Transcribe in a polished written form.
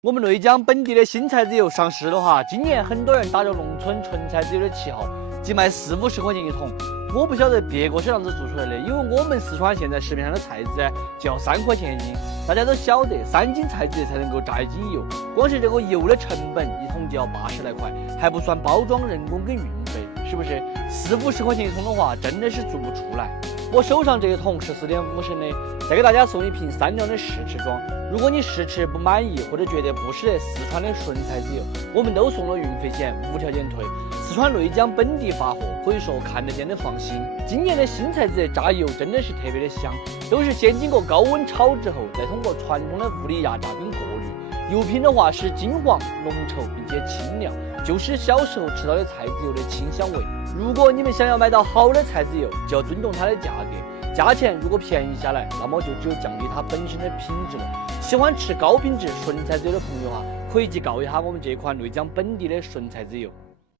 我们内江本地的新菜籽油上市了哈，今年很多人打着农村纯菜籽油的旗号，即卖40-50块钱一桶。我不晓得别个是啷子做出来的，因为我们四川现在市面上的菜籽就要3块钱一斤。大家都晓得，3斤菜籽才能够榨1斤油，光是这个油的成本一桶就要80来块，还不算包装、人工跟运费，是不是？40-50块钱一桶的话，真的是做不出来。我手上这一桶是4.5升的，再给大家送一瓶3两的试吃装。如果你试吃不满意，或者觉得不适合四川的纯菜籽油，我们都送了运费险，无条件退。四川内江本地发货，可以说看得见的放心。今年的新菜籽榨油真的是特别的香，都是先经过高温炒之后，再通过传统的物理压榨跟过滤。油品的话是金黄浓稠并且清亮，就是小时候吃到的菜籽油的清香味。如果你们想要买到好的菜籽油，就要尊重它的价格，价钱如果便宜下来，那么就只有降低它本身的品质了。喜欢吃高品质纯菜籽油的朋友可以去告一下我们这款内江本地的纯菜籽油。